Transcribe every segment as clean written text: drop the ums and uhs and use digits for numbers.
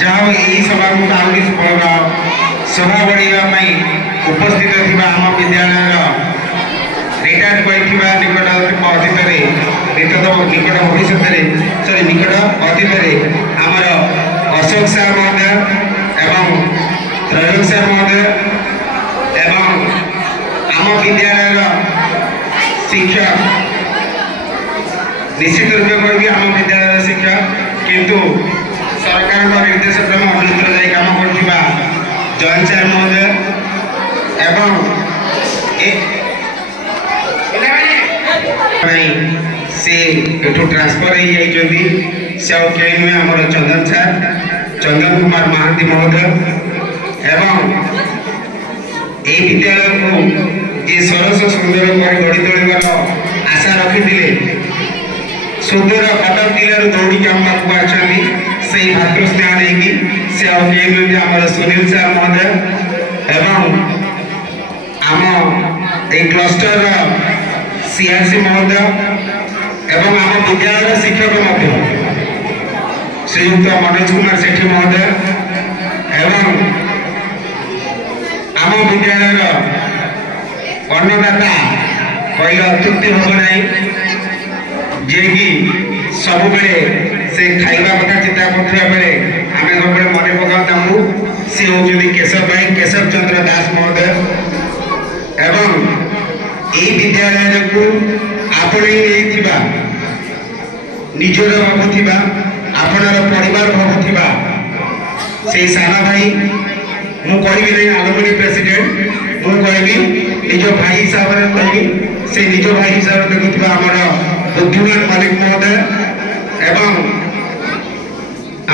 जहाँ यही सभा को आउरी शोभा बढ़ाई उपस्थित थिबा आम विद्यालय रिटायर्ड करथिबा निकट अतीत निकट भविष्य सॉरी निकट अतीत आमर अशोक सार महोदय एवं त्रयोदश सार महोदय एवं आम विद्यालय शिक्षक निश्चित रूप कह आम विद्यालय शिक्षक किंतु सरकार निर्देश क्रम अनुसार जाई काम करथिबा जॉन सार महोदय एवं से एठू ट्रांसफर हो जाइछथि से आमर चंदन सार चंदन कुमार महांती महोदय एवं ए विद्यालय को जे सरस सुंदर कर गढ़ी तोड़बार आशा रखी सुंदर कटक जिले दौड़ी आम पाक आछंती से भातृस्नेह देकी से आमर सुनील सार महोदय एवं आम ए क्लस्टर सीआरसी महोदय एवं आम विद्यालय शिक्षक श्रीयुक्त मनोज कुमार सेठी महोदय एवं आम विद्यालय अन्नदाता कहले अत्युक्ति हम ना जे कि सब से खाइबा कथा चिंता करथिबा बेले आमे सब मन पकाऊ सी होउछथि केशव भाई केशव चंद्र दास महोदय एवं ए विद्यालय को आपणे निजर भावुवा आपणार परिवार भावुवा से साना भाई मु कहबी नहीं आलुमिनी प्रेसिडेंट मु कहबी निज भाई हिसाब से कहबी से निज भाई हिसाब से देखुवा आमर बुद्धिमान मालिक महोदय एवं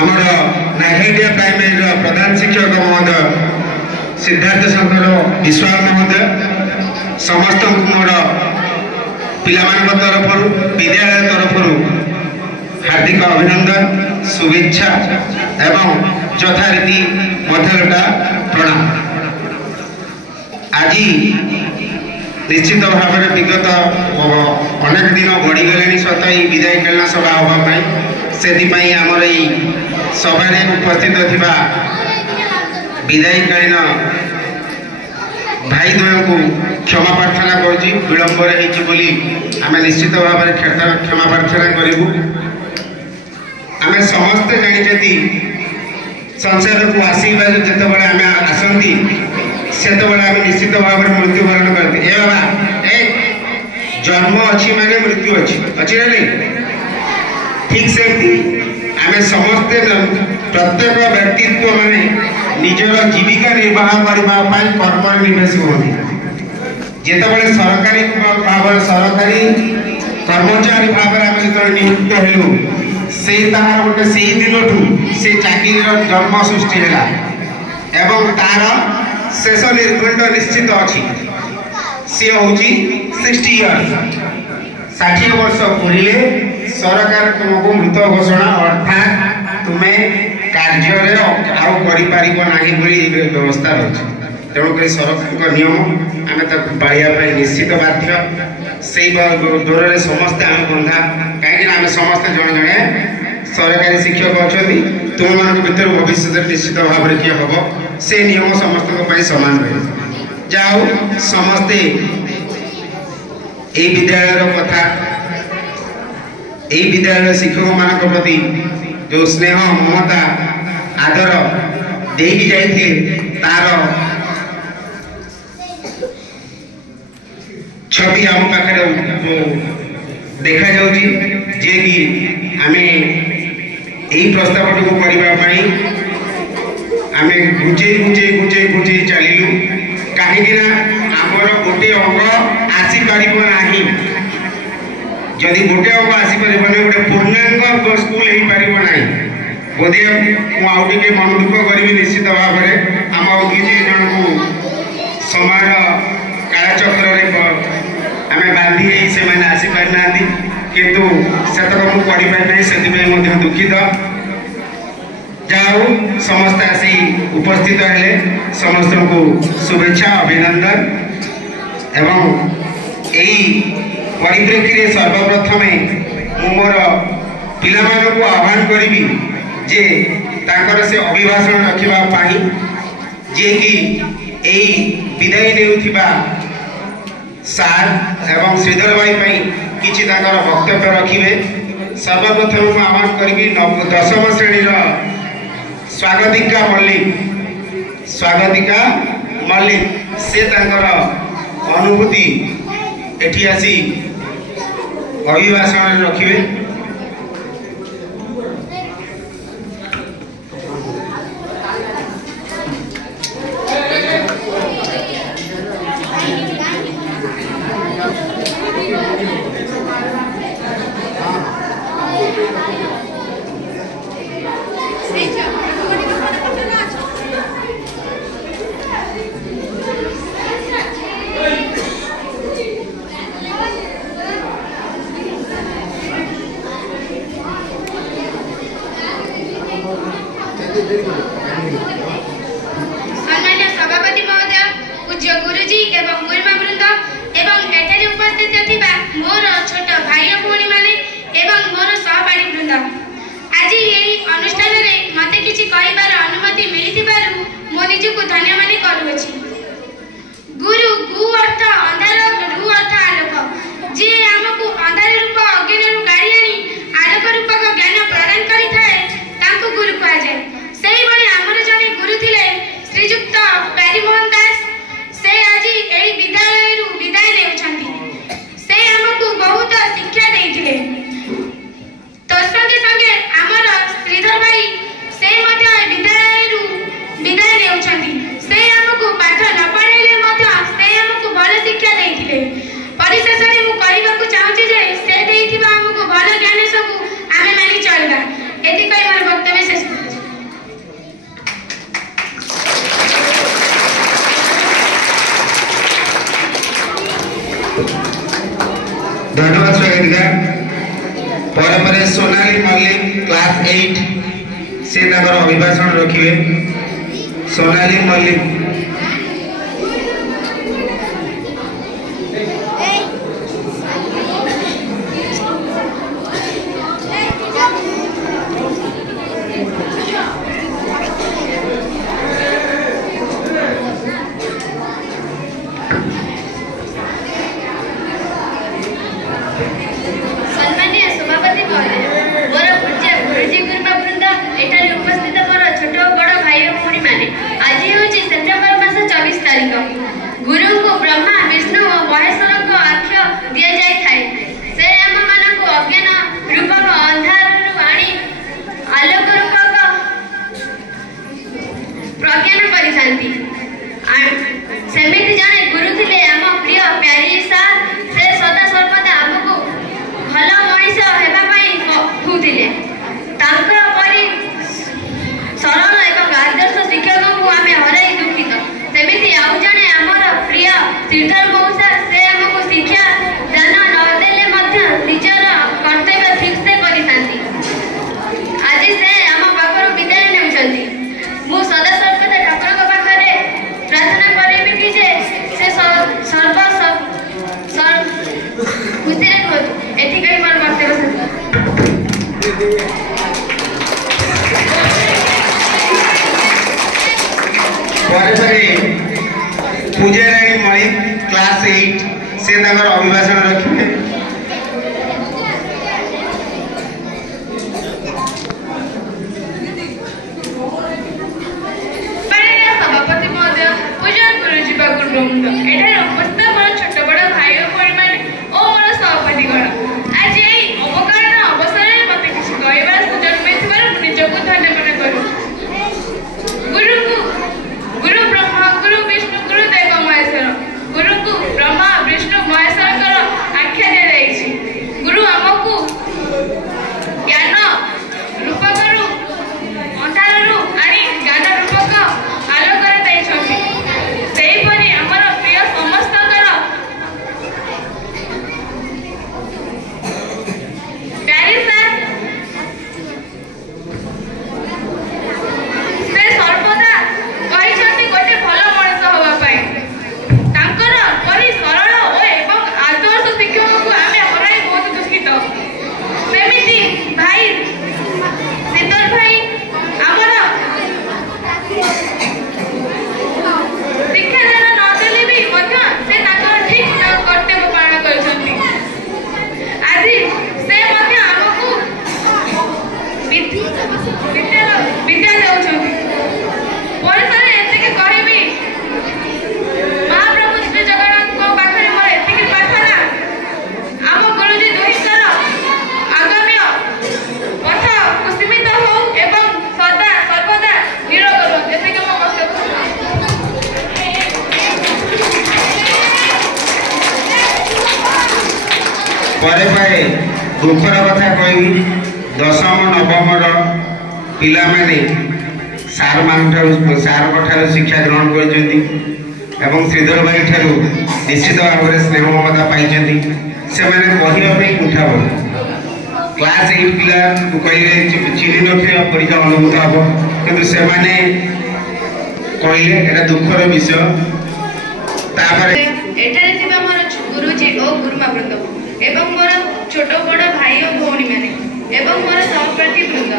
आमर नागेडिया प्राइमरी प्रधान शिक्षक महोदय सिद्धार्थ शंकर विश्वास महोदय समस्त मोर पिलामान तरफ विद्यालय तरफ हार्दिक अभिनंदन शुभेच्छा एवं यथारीति मध्यलटा प्रणाम। आज निश्चित भाव में विगत अनेक दिन गढ़ीगले सत विदाय खेलना सभा हाँपाई से आमर ये सभा उपस्थित थिबा विदायकालीन भाई द्वय को क्षमा प्रार्थना करुँची विलंब आम निश्चित भाव में क्षमा प्रार्थना करूँ। आम समस्ते जानी संसार को आशीर्वाद जिते बड़े आम आसती से आम निश्चित भाव में मृत्युवरण करते ए बाबा ए जन्म अच्छी माने मृत्यु अच्छी ना नहीं ठीक से आम समस्ते प्रत्येक व्यक्तित्व माने निजर जीविका निर्वाह करने कर्म निवेश होती जिते बड़े सरकारी भाव सरकारी कर्मचारी भाव में जो नियुक्त हेलु से तार गोटे से दिन से चाकरी जन्म सृष्टि है एवं तार शेष निर्घंट निश्चित अच्छी सी हूँ 60 इयर्स 60 वर्ष पूरे सरकार तुमको मृत घोषणा अर्थात तुम्हें कार्य व्यवस्था रही तेणुक सरकार नियम आम पाइबा निश्चित बाध्य से दौर में समस्ते आम बंधा कहीं आम समस्ते जड़े जड़े सरकारी शिक्षक अच्छा तुम मान भर भविष्य निश्चित भाव में किए हम से नियम समस्त सामान रहे जाओ समस्ते ये विद्यालय कथा ये विद्यालय शिक्षक मान प्रति जो स्नेह ममता आदर देकी जाइए तार छवि आम पाखे देखा जाउची जे कि आमे यही प्रस्ताव को करने आम घुचे घुचे घुचे घुचे चलू कहीं आमर गोटे अंग आसीपर ना जदि गोटे अंग आसीपर गोटे पूर्णांग स्कूल हो पार ना बोधे मुझे मन दुख करी निश्चित भाव में आम किसी जन को समय कालचक्र आम बांधी से आसीपार ना किंतु सेतक मुझे दुखित जाओ समस्त आसी उपस्थित है समस्त को शुभेच्छा अभिनंदन एवं यही परिप्रेक्षी सर्वप्रथमे मोर पिला आह्वान करी जे ताकर से अभिभाषण रखिबा पाई जे कि एई विदाई नेउथिबा सार एवं श्रीधर भाई पाई किछि ताकर वक्तव्य रखिबे। सर्वप्रथम मैं आह्वान करी 10म श्रेणी स्वागतिका मल्लिक से ताकर अनुभूति एठी आसी अभिभाषण रखिबे। सम्मानीय सभापति महोदय, पूज्य गुरुजी एवं गुरुमावृंद एवं एठारे उपस्थित थिबा मोर छोट भाई भौणी माने एवं मोर सहपाठी वृंद, आज यही अनुष्ठान रे मते किछि कहिबार अनुमति मिलिथिबारु मो निजको धन्य माने करूछि। गुरु गु अर्थ अंधार, रु अर्थ आलोक, जे हमकु अंधार रूप अज्ञान रु गाड़ी आनी आलोक रूपक ज्ञान प्रदान करि थाए तांको गुरु कहा जाए। सेही बने हमर जने गुरु थिले श्रीजुक्त प्यारीमोहन दास। से आज एई विद्यालय रु विदाय नेउछंती। से हमकु बहुत शिक्षा देइथिले। तो संगे संगे हमर श्रीधर भाई से मध्य विद्यालय रु विदाय नेउछंती। से हमकु पाठ न पढाइले मध्य से हमकु भल शिक्षा देइथिले। परिशेष रे मु कहिबाकु चाहूची जे से देइथिबा हमकु भल ज्ञान सबु आमे मानि चलगा। एति कहि मोर वक्तव्य शेष करूछि। धन्यवाद स्वागतिका। पर सोनाली मल्लिक क्लास 8 से ताकर अभिभाषण रखिबे। सोनाली मल्लिक। गुरु को ब्रह्मा विष्णु और महेश्वर को आख्या दिया जाय थाए। से हम मानक अज्ञान रूपक अंधार आनी आलोक रूपक प्रज्ञान करिथांती। सेमिति जाने गुरु थिले हम प्रिय प्यारी सार। से सदा सर्वदा हमको भल मनीष हेबा पई कहउथिले। तांकर परि सरल एवं आदर्श शिक्षक को आमे हराई दुखित। सेमिति आउ जने हमर प्रिय श्रीधर मौसा। से हमको शिक्षा दान न देले मध्य निजर कर्तव्य ठीक से करिथांती। आज से हम पाखर विदाय नेउछंती। मु सदा सर्वदा ठाकुर को पाखरे प्रार्थना करेबी कि जे से सर्व खुशी रहत। एथि कहि मोर वक्तव्य पूजाराणी मल्लिक क्लास 8 से ताकर अभिभाषण रखिबे। सभापति महोदय, पूजा गुरुजी गुरुवृंद, एठारे उपस्थित मोर छोट बड़ भाई भौणी माने ओ मोर सहपाठी गण, आज एई अवकाश अवसर रे मते किछि कहबार सुजोग मिलिथिबार निजको धन्य मने करूछि। गुरु ब्रह्मा गुरु विष्णु गुरु देव महेश्वर। गुरु को ब्रह्मा विष्णु महेश्वर आख्या दे देछि। गुरु हमको ज्ञान रूपक अंधार आनी ज्ञान रूपक आलोक दैछथि। सेही परि हमर प्रिय विद्या देउछन्ति परिसरे एतिके कहबी महाप्रभु श्री जगन्नाथ को पाखरे मोर एतिके प्रार्थना आम गुरुजी दुहितर आगामी पथ कुसुमित हो एवं सदा सर्वदा निरोग रहो एतिके मो वक्तव्य परे पाए दुखर कथा कहि दशम नवम पिला माने सार ठार शिक्षा ग्रहण करछन्ति एवं श्रीधर भाई ठार निश्चित भाव में स्नेह ममता पाई से मैंने कहवाई कुंठा हो क्लास 8 पिला कहले चिन्ह नथिबा परीक्षा अनुभूत हम किंतु से माने कहले एटा दुखर विषय तापर एठारे थिबा मोर गुरुजी ओ गुरुमा वृंद एवं मोर छोट बड़ भाई और भौणी माने एवं मोर सहपाठी वृंद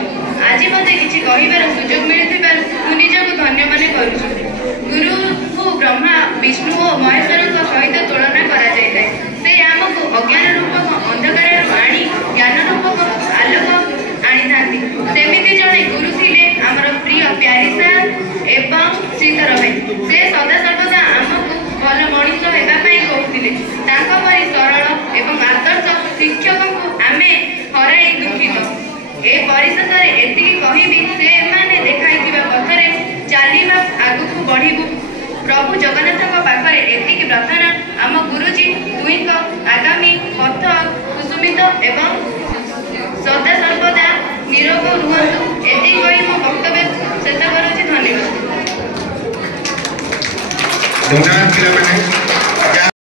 आज मते किछि कहिबार सुजोग मिलिथिबार मु निजको धन्य माने करूछु गुरु को ब्रह्मा विष्णु और महेश्वर सहित तुलना करा जाय से आमको अज्ञान रूपक अंधकार आनी ज्ञान रूपक आलोक आनी थांती सेमिति जणे गुरु थिले हमर प्रिय प्यारी सार एवं श्रीधर भाई से सदा सर्वदा आमको भल मनीष हेबा पई कहउथिले तांका परि सरल एवं आदर्श शिक्षक को आमे हराई दुखित ए परिषदरे एतिकी कहिबी से माने देखाइथिबा पथरे चालिबा आगुकु बढ़िबु प्रभु जगन्नाथ पाखरे एतिकी प्रार्थना आम गुरुजी दुईक आगामी पथ कुसुमित एवं सदा सर्वदा निरोग रुहतु एति कहि मो वक्तव्य शेष करूछि। धन्यवाद। धन्यवाद पिला माने।